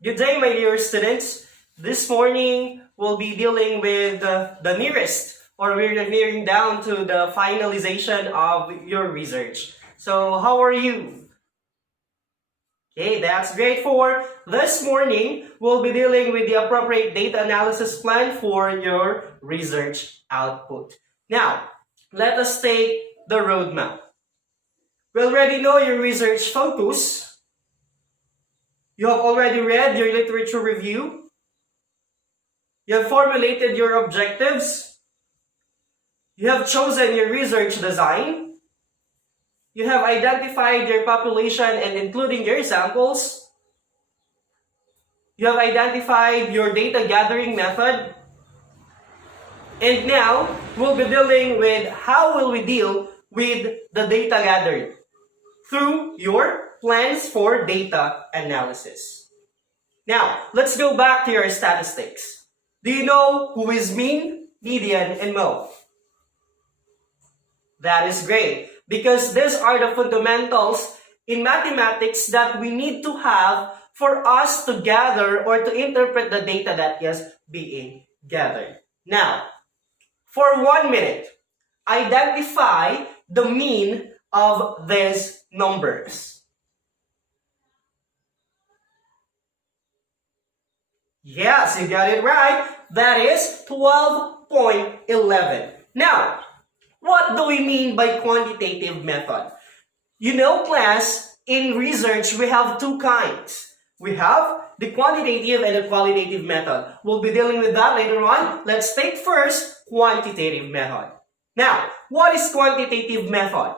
Good day, my dear students. This morning, we'll be dealing with the nearest, or we're nearing down to the finalization of your research. So, how are you? Okay, that's great. For this morning, we'll be dealing with the appropriate data analysis plan for your research output. Now, let us take the roadmap. We already know your research focus. You have already read your literature review. You have formulated your objectives. You have chosen your research design. You have identified your population and including your samples. You have identified your data gathering method. And now, we'll be dealing with how will we deal with the data gathered through your plans for data analysis. Now, let's go back to your statistics. Do you know who is mean, median, and mode? That is great, because these are the fundamentals in mathematics that we need to have for us to gather or to interpret the data that is being gathered. Now, for 1 minute, identify the mean of these numbers. Yes, you got it right. That is 12.11. Now, what do we mean by quantitative method? You know, class, in research, we have two kinds. We have the quantitative and the qualitative method. We'll be dealing with that later on. Let's take first quantitative method. Now, what is quantitative method?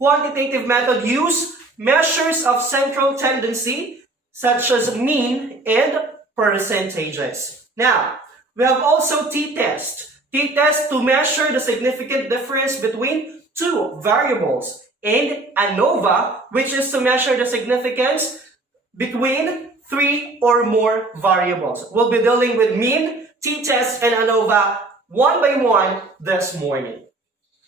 Quantitative method use measures of central tendency, such as mean and percentages. Now, we have also t-test. T-test to measure the significant difference between two variables. And ANOVA, which is to measure the significance between three or more variables. We'll be dealing with mean, t-test, and ANOVA one by one this morning.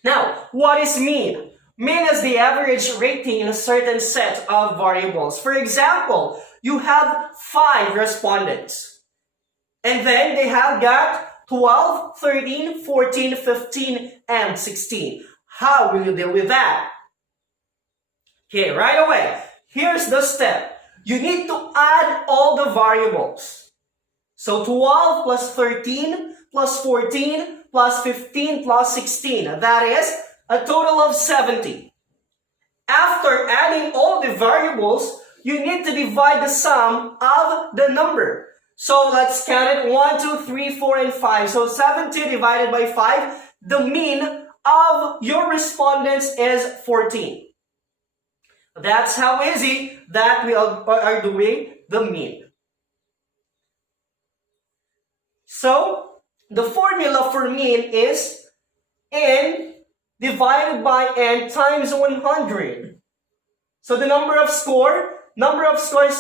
Now, what is mean? Mean is the average rating in a certain set of variables. For example, you have 5 respondents. And then they have got 12, 13, 14, 15, and 16. How will you deal with that? Okay, right away. Here's the step. You need to add all the variables. So 12 plus 13 plus 14 plus 15 plus 16. That is a total of 70. After adding all the variables, you need to divide the sum of the number. So let's count it 1, 2, 3, 4, and 5. So 70 divided by 5, the mean of your respondents is 14. That's how easy that we are doing the mean. So the formula for mean is n divided by n times 100. So the number of scores,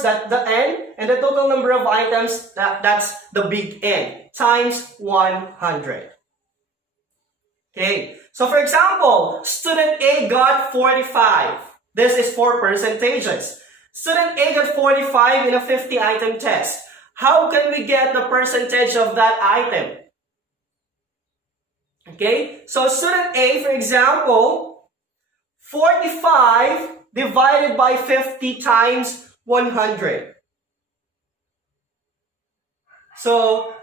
that the n, and the total number of items, that's the big N, times 100. Okay, so for example, student A got 45. This is for percentages. Student A got 45 in a 50-item test. How can we get the percentage of that item? Okay, so student A, for example, 45 divided by 50 times 100. So,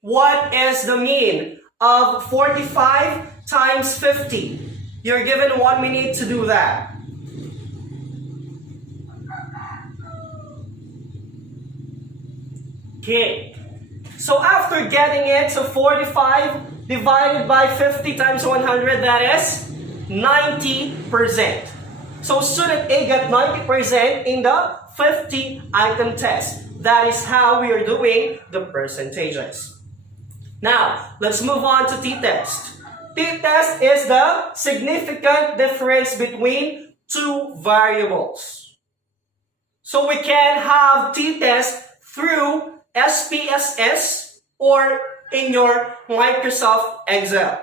what is the mean of 45 times 50? You're given 1 minute to do that. Okay, so after getting it, so 45 divided by 50 times 100, that is 90%. So student A got 90% in the 50-item test. That is how we are doing the percentages. Now, let's move on to t-test. T-test is the significant difference between two variables. So we can have t-test through SPSS or in your Microsoft Excel.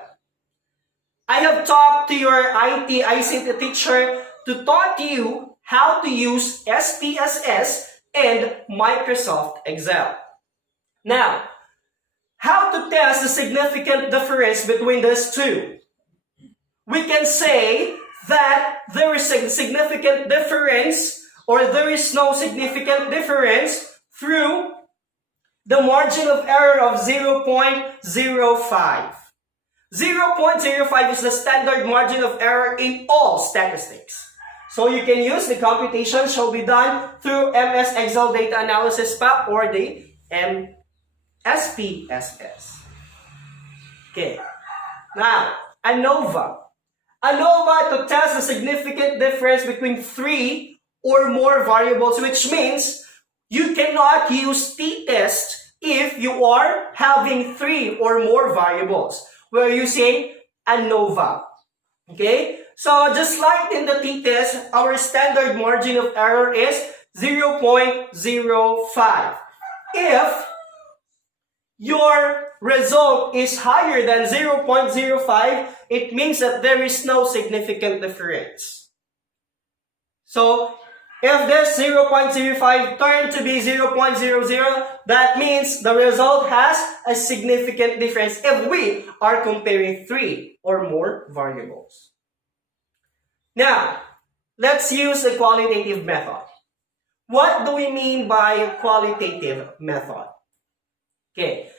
I have talked to your ICT teacher to taught you how to use SPSS and Microsoft Excel. Now, how to test the significant difference between these two? We can say that there is a significant difference or there is no significant difference through the margin of error of 0.05. 0.05 is the standard margin of error in all statistics. So you can use the computation shall be done through MS Excel Data Analysis Pack or the SPSS. Okay. Now, ANOVA. ANOVA to test the significant difference between 3 or more variables, which means you cannot use t-test if you are having 3 or more variables. We're using ANOVA. Okay? So just like in the t-test, our standard margin of error is 0.05. If your result is higher than 0.05, it means that there is no significant difference. So, if this 0.05 turned to be 0.00, that means the result has a significant difference if we are comparing 3 or more variables. Now, let's use the qualitative method. What do we mean by qualitative method? Okay,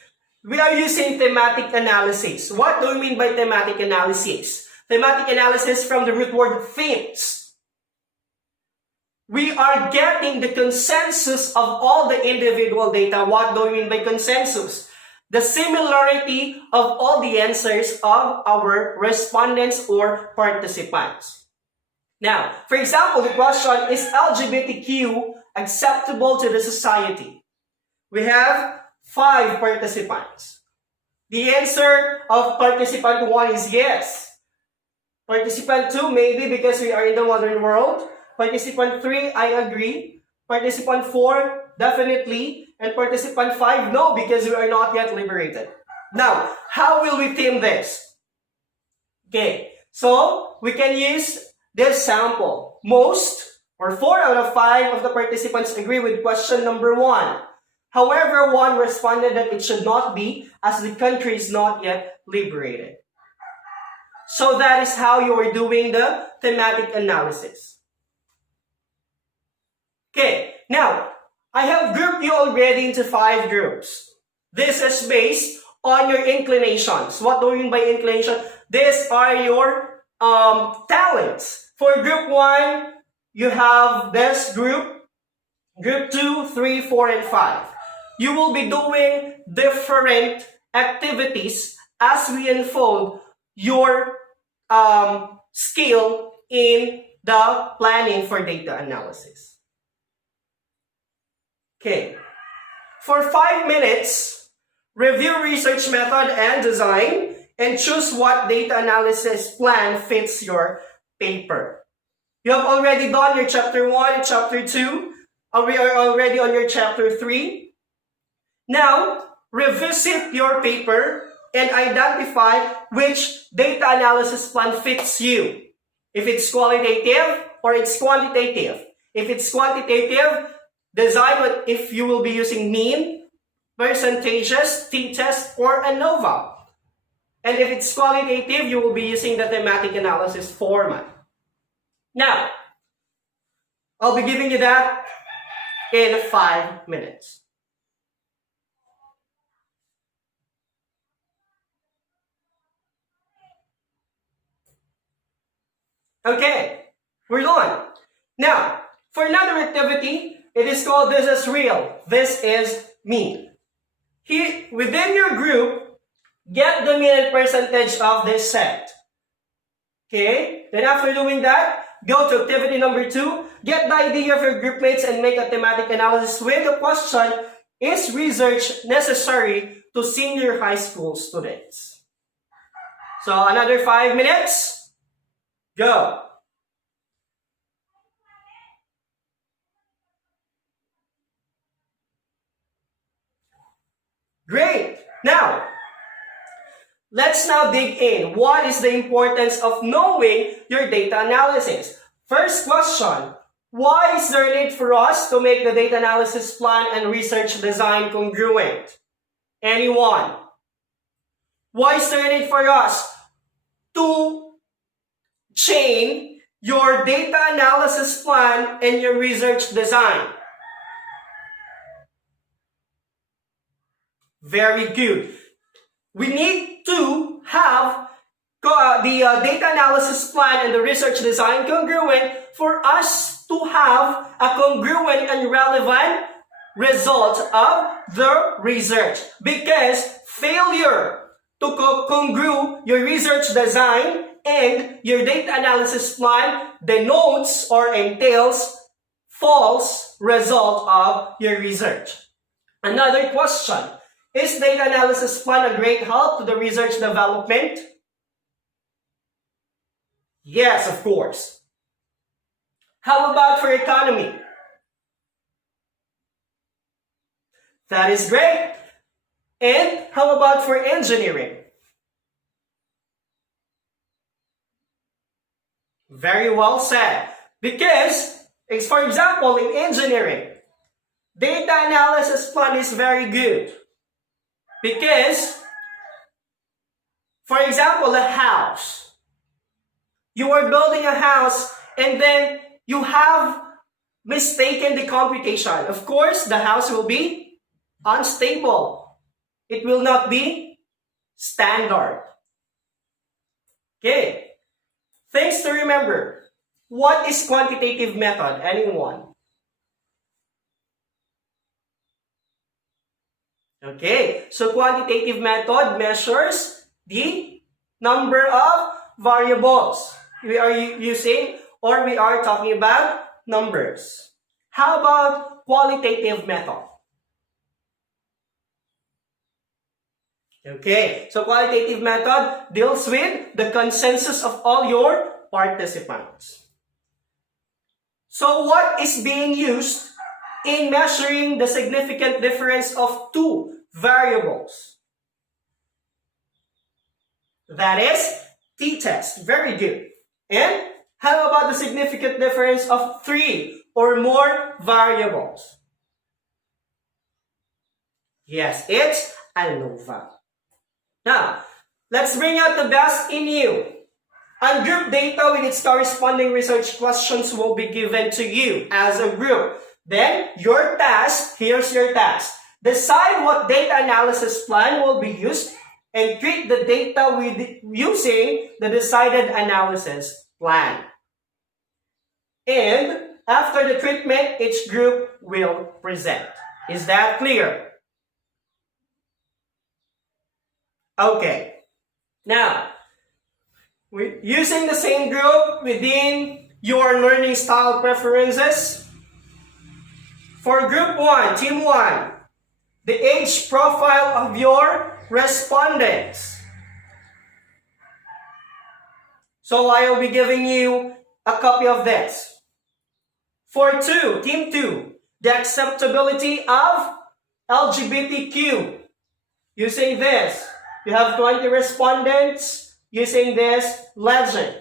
we are using thematic analysis. What do we mean by thematic analysis? Thematic analysis from the root word themes. We are getting the consensus of all the individual data. What do we mean by consensus? The similarity of all the answers of our respondents or participants. Now, for example, the question is LGBTQ acceptable to the society? We have 5 participants. The answer of participant 1 is yes. Participant 2, maybe because we are in the modern world. Participant 3, I agree. Participant 4, definitely. And participant 5, no, because we are not yet liberated. Now, how will we theme this? Okay, so we can use this sample. Most, or 4 out of 5 of the participants agree with question number 1. However, 1 responded that it should not be as the country is not yet liberated. So that is how you are doing the thematic analysis. Okay, now, I have grouped you already into 5 groups. This is based on your inclinations. What do we mean by inclination? These are your talents. For group 1, you have this group. Group 2, 3, 4, and 5. You will be doing different activities as we unfold your skill in the planning for data analysis. Okay. For 5 minutes, review research method and design and choose what data analysis plan fits your paper. You have already done your chapter 1 and chapter 2. We are already on your chapter 3. Now, revisit your paper and identify which data analysis plan fits you. If it's qualitative or it's quantitative. If it's quantitative, design if you will be using mean, percentages, t-test, or ANOVA. And if it's qualitative, you will be using the thematic analysis format. Now, I'll be giving you that in 5 minutes. Okay, we're done. Now, for another activity, it is called This is Real, This is Me. Here, within your group, get the mean and percentage of this set. Okay, then after doing that, go to activity number 2, get the idea of your group mates and make a thematic analysis with the question, is research necessary to senior high school students? So another 5 minutes. Go. Great. Now, let's now dig in. What is the importance of knowing your data analysis? First question, Why is there need for us to make the data analysis plan and research design congruent? Anyone? Why is there need for us to chain your data analysis plan and your research design? Very good. We need to have the data analysis plan and the research design congruent for us to have a congruent and relevant result of the research. Because failure to congrue your research design and your data analysis plan denotes or entails false result of your research. Another question. Is data analysis plan a great help to the research development? Yes, of course. How about for economy? That is great. And how about for engineering? Very well said. Because, for example, in engineering, data analysis plan is very good. Because, for example, a house. You are building a house and then you have mistaken the computation. Of course, the house will be unstable. It will not be standard. Okay. Things to remember. What is quantitative method? Anyone? Okay. So quantitative method measures the number of variables we are using, or we are talking about numbers. How about qualitative method? Okay, so qualitative method deals with the consensus of all your participants. So what is being used in measuring the significant difference of two variables? That is t-test. Very good. And how about the significant difference of 3 or more variables? Yes, it's ANOVA. Now, let's bring out the best in you. Ungroup data with its corresponding research questions will be given to you as a group. Then, your task, here's your task. Decide what data analysis plan will be used and treat the data using the decided analysis plan. And after the treatment, each group will present. Is that clear? Okay. Now, using the same group within your learning style preferences. For group 1, team 1, the age profile of your respondents. So I will be giving you a copy of this. For team 2, the acceptability of LGBTQ. Using this, you have 20 respondents using this legend.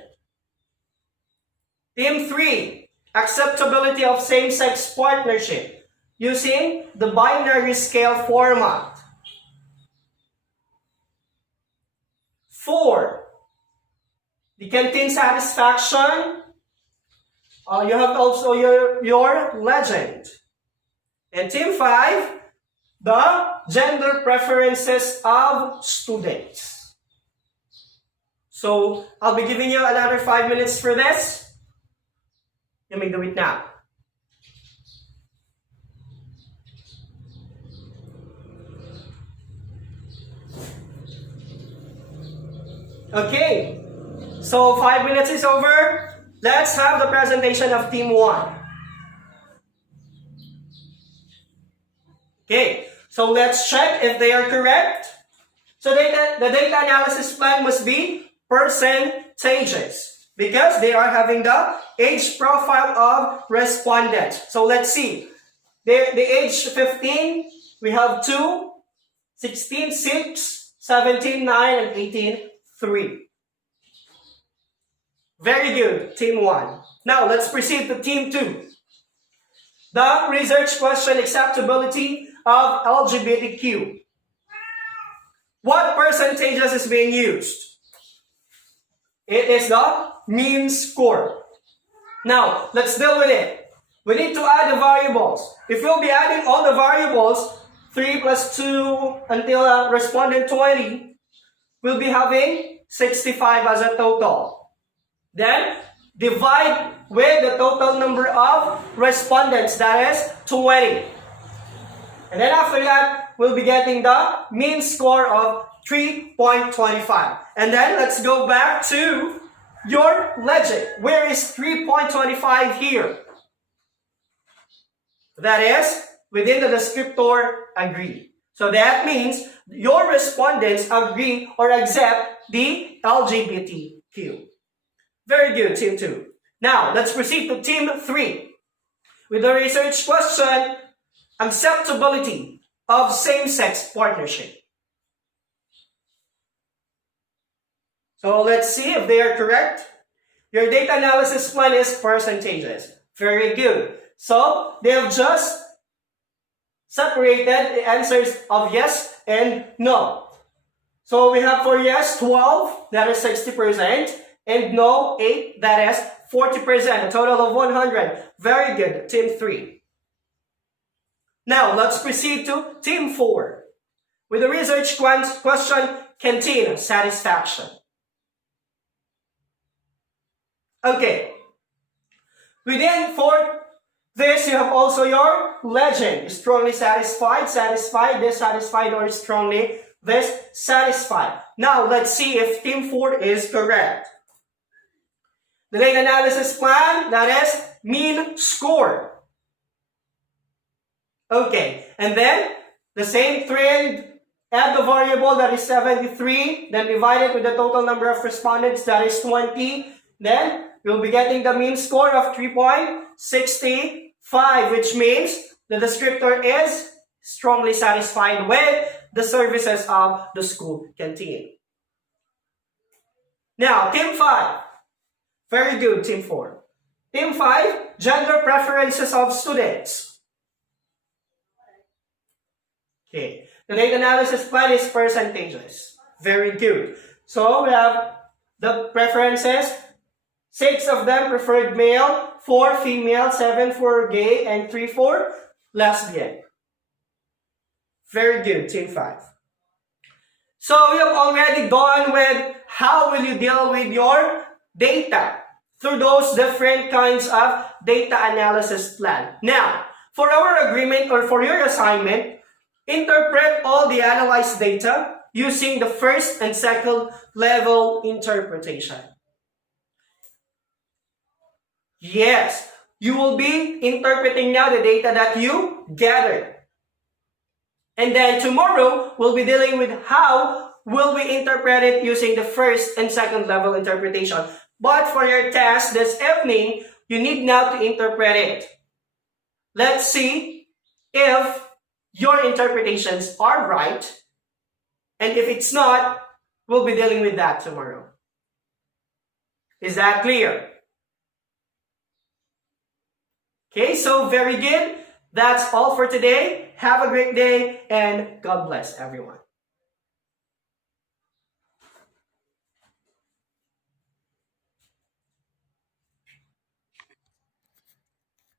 Team 3, acceptability of same-sex partnership using the binary scale format. 4, the canteen satisfaction. You have also your legend. And team 5, the gender preferences of students. So, I'll be giving you another 5 minutes for this. You may do it now. Okay, so 5 minutes is over. Let's have the presentation of team 1. Okay, so let's check if they are correct. So the data analysis plan must be percentages because they are having the age profile of respondents. So let's see. The age 15, we have 2, 16, 6, 17, 9, and 18, 3. Very good, team 1. Now let's proceed to team 2. The research question, acceptability of LGBTQ. What percentages is being used? It is the mean score. Now, let's deal with it. We need to add the variables. If we'll be adding all the variables, 3 plus 2 until respondent 20, we'll be having 65 as a total. Then, divide with the total number of respondents, that is 20. And then after that, we'll be getting the mean score of 3.25. And then let's go back to your legend. Where is 3.25 here? That is within the descriptor agree. So that means your respondents agree or accept the LGBTQ. Very good, Team 2. Now, let's proceed to Team 3. With the research question, acceptability of same-sex partnership. So let's see if they are correct. Your data analysis plan is percentages. Very good. So they have just separated the answers of yes and no. So we have for yes 12, that is 60%, and no 8, that is 40%, a total of 100. Very good, Team 3. Now let's proceed to Team 4. With the research question, canteen satisfaction. Okay. Within for this, you have also your legend. Strongly satisfied, satisfied, dissatisfied, or strongly dissatisfied. Now, let's see if Team 4 is correct. The data analysis plan, that is mean score. Okay, and then the same trend, add the variable, that is 73, then divide it with the total number of respondents, that is 20. Then you'll be getting the mean score of 3.65, which means the descriptor is strongly satisfied with the services of the school canteen. Now, Team 5. Very good, Team 4. Team 5, gender preferences of students. Okay, the data analysis plan is percentages. Very good. So we have the preferences. 6 of them preferred male, 4 female, 7 for gay, and 3 for lesbian. Very good, Team 5. So we have already gone with how will you deal with your data through those different kinds of data analysis plan. Now, for our agreement or for your assignment, interpret all the analyzed data using the first and second level interpretation. Yes, you will be interpreting now the data that you gathered. And then tomorrow, we'll be dealing with how will we interpret it using the first and second level interpretation. But for your test this evening, you need now to interpret it. Let's see if your interpretations are right. And if it's not, we'll be dealing with that tomorrow. Is that clear? Okay, so very good. That's all for today. Have a great day and God bless everyone.